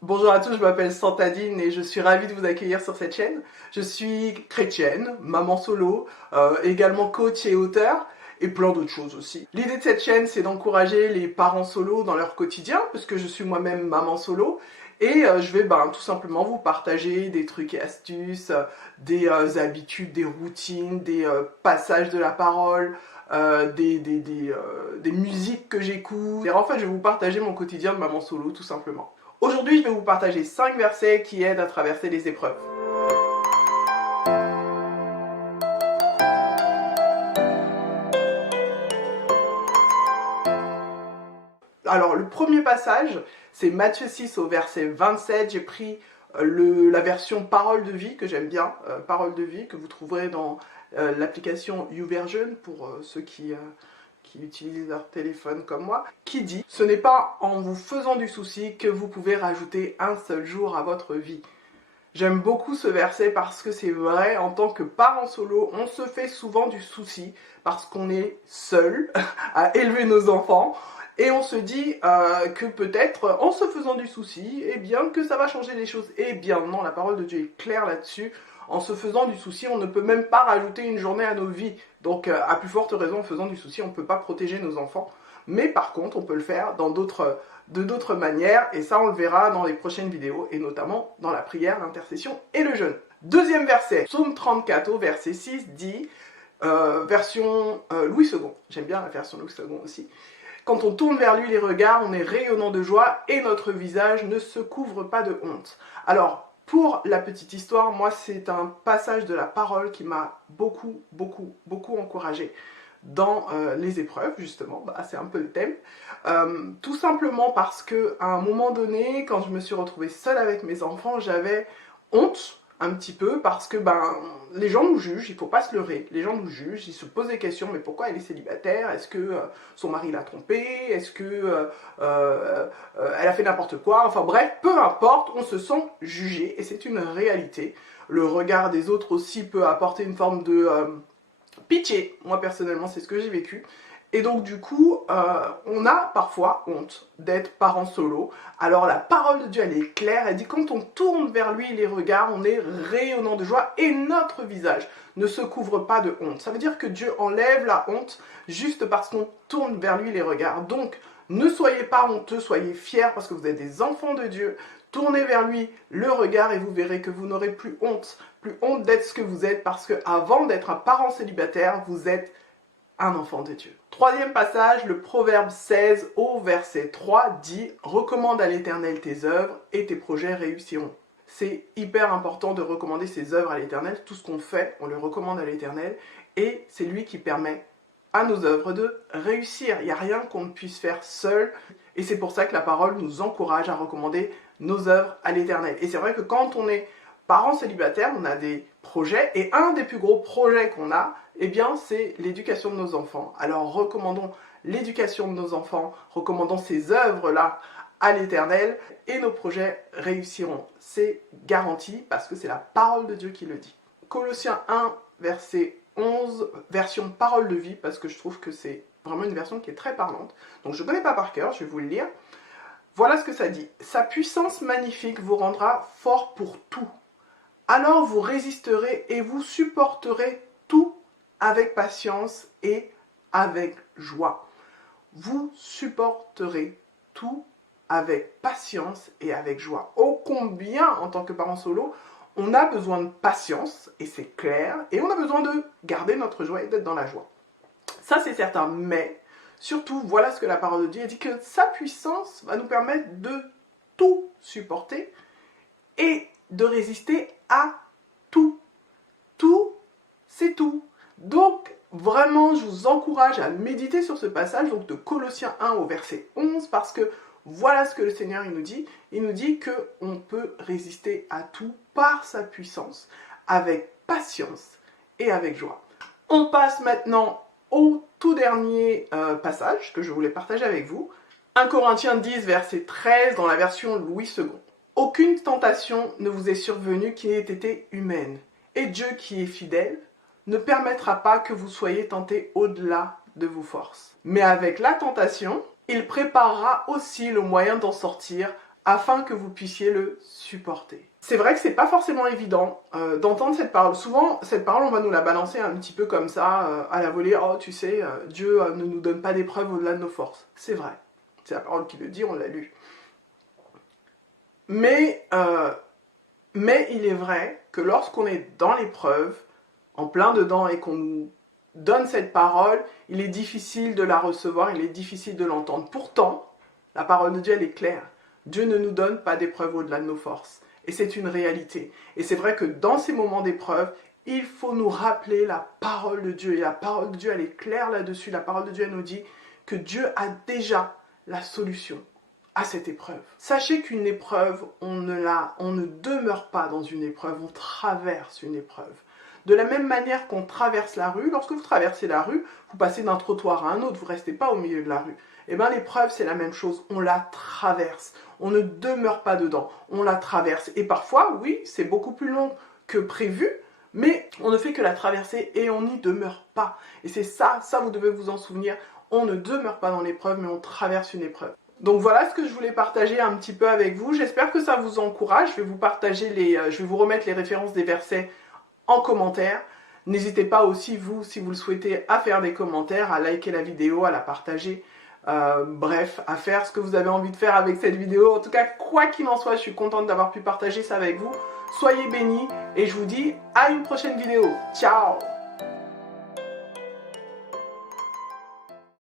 Bonjour à tous, je m'appelle Santadine et je suis ravie de vous accueillir sur cette chaîne. Je suis chrétienne, maman solo, également coach et auteur, et plein d'autres choses aussi. L'idée de cette chaîne, c'est d'encourager les parents solos dans leur quotidien, parce que je suis moi-même maman solo, et je vais tout simplement vous partager des trucs et astuces, des habitudes, des routines, des passages de la parole, des musiques que j'écoute. Et en fait, je vais vous partager mon quotidien de maman solo, tout simplement. Aujourd'hui, je vais vous partager 5 versets qui aident à traverser les épreuves. Alors, le premier passage, c'est Matthieu 6 au verset 27. J'ai pris la version Parole de vie, que j'aime bien, Parole de vie, que vous trouverez dans l'application YouVersion, pour ceux qui utilisent leur téléphone comme moi, qui dit « Ce n'est pas en vous faisant du souci que vous pouvez rajouter un seul jour à votre vie. » J'aime beaucoup ce verset parce que c'est vrai, en tant que parent solo, on se fait souvent du souci parce qu'on est seul à élever nos enfants et on se dit que peut-être en se faisant du souci, eh bien que ça va changer les choses. Eh bien non, la parole de Dieu est claire là-dessus. En se faisant du souci, on ne peut même pas rajouter une journée à nos vies. Donc à plus forte raison, en faisant du souci, on ne peut pas protéger nos enfants. Mais par contre, on peut le faire de d'autres manières, et ça on le verra dans les prochaines vidéos, et notamment dans la prière, l'intercession et le jeûne. Deuxième verset, Psaume 34 au verset 6 dit, version Louis II, j'aime bien la version Louis II aussi, quand on tourne vers lui les regards, on est rayonnant de joie et notre visage ne se couvre pas de honte. Alors, pour la petite histoire, moi c'est un passage de la parole qui m'a beaucoup encouragé dans les épreuves, justement, c'est un peu le thème. Tout simplement parce que à un moment donné, quand je me suis retrouvée seule avec mes enfants, j'avais honte un petit peu parce que les gens nous jugent, il faut pas se leurrer, les gens nous jugent, ils se posent des questions, mais pourquoi elle est célibataire? Est-ce que son mari l'a trompée? Est-ce que elle a fait n'importe quoi? Enfin bref, peu importe, on se sent jugé et c'est une réalité. Le regard des autres aussi peut apporter une forme de pitié. Moi personnellement, c'est ce que j'ai vécu. Et donc du coup, on a parfois honte d'être parent solo. Alors la parole de Dieu, elle est claire, elle dit quand on tourne vers lui les regards, on est rayonnant de joie et notre visage ne se couvre pas de honte. Ça veut dire que Dieu enlève la honte juste parce qu'on tourne vers lui les regards. Donc ne soyez pas honteux, soyez fiers parce que vous êtes des enfants de Dieu. Tournez vers lui le regard et vous verrez que vous n'aurez plus honte d'être ce que vous êtes parce que avant d'être un parent célibataire, vous êtes un enfant de Dieu. Troisième passage, le Proverbe 16 au verset 3 dit « Recommande à l'Éternel tes œuvres et tes projets réussiront ». C'est hyper important de recommander ses œuvres à l'Éternel. Tout ce qu'on fait, on le recommande à l'Éternel et c'est lui qui permet à nos œuvres de réussir. Il n'y a rien qu'on ne puisse faire seul et c'est pour ça que la parole nous encourage à recommander nos œuvres à l'Éternel. Et c'est vrai que quand on est parents célibataires, on a des projets et un des plus gros projets qu'on a, eh bien, c'est l'éducation de nos enfants. Alors recommandons l'éducation de nos enfants, recommandons ces œuvres-là à l'Éternel et nos projets réussiront. C'est garanti parce que c'est la parole de Dieu qui le dit. Colossiens 1, verset 11, version parole de vie, parce que je trouve que c'est vraiment une version qui est très parlante. Donc je ne connais pas par cœur, je vais vous le lire. Voilà ce que ça dit. Sa puissance magnifique vous rendra fort pour tout. Alors vous résisterez et vous supporterez tout avec patience et avec joie. Vous supporterez tout avec patience et avec joie. Ô combien, en tant que parent solo, on a besoin de patience, et c'est clair, et on a besoin de garder notre joie et d'être dans la joie. Ça, c'est certain, mais surtout, voilà ce que la parole de Dieu dit, que sa puissance va nous permettre de tout supporter et de résister à tout. Tout, c'est tout. Donc, vraiment, je vous encourage à méditer sur ce passage, donc de Colossiens 1 au verset 11, parce que voilà ce que le Seigneur il nous dit. Il nous dit qu'on peut résister à tout par sa puissance, avec patience et avec joie. On passe maintenant au tout dernier passage que je voulais partager avec vous. 1 Corinthiens 10, verset 13, dans la version Louis II. Aucune tentation ne vous est survenue qui ait été humaine, et Dieu qui est fidèle ne permettra pas que vous soyez tentés au-delà de vos forces. Mais avec la tentation, il préparera aussi le moyen d'en sortir afin que vous puissiez le supporter. C'est vrai que c'est pas forcément évident d'entendre cette parole. Souvent, cette parole, on va nous la balancer un petit peu comme ça, à la volée. Oh, tu sais, Dieu ne nous donne pas d'épreuves au-delà de nos forces. C'est vrai. C'est la parole qui le dit, on l'a lu. Mais il est vrai que lorsqu'on est dans l'épreuve, en plein dedans, et qu'on nous donne cette parole, il est difficile de la recevoir, il est difficile de l'entendre. Pourtant, la parole de Dieu, elle est claire. Dieu ne nous donne pas d'épreuve au-delà de nos forces. Et c'est une réalité. Et c'est vrai que dans ces moments d'épreuve, il faut nous rappeler la parole de Dieu. Et la parole de Dieu, elle est claire là-dessus. La parole de Dieu, elle nous dit que Dieu a déjà la solution à cette épreuve. Sachez qu'une épreuve, on ne demeure pas dans une épreuve, on traverse une épreuve. De la même manière qu'on traverse la rue, lorsque vous traversez la rue, vous passez d'un trottoir à un autre, vous ne restez pas au milieu de la rue. Et bien l'épreuve, c'est la même chose, on la traverse. On ne demeure pas dedans, on la traverse. Et parfois, oui, c'est beaucoup plus long que prévu, mais on ne fait que la traverser et on n'y demeure pas. Et c'est ça vous devez vous en souvenir, on ne demeure pas dans l'épreuve, mais on traverse une épreuve. Donc voilà ce que je voulais partager un petit peu avec vous. J'espère que ça vous encourage. Je vais vous remettre les références des versets en commentaire. N'hésitez pas aussi, vous, si vous le souhaitez, à faire des commentaires, à liker la vidéo, à la partager. Bref, à faire ce que vous avez envie de faire avec cette vidéo. En tout cas, quoi qu'il en soit, je suis contente d'avoir pu partager ça avec vous. Soyez bénis et je vous dis à une prochaine vidéo. Ciao!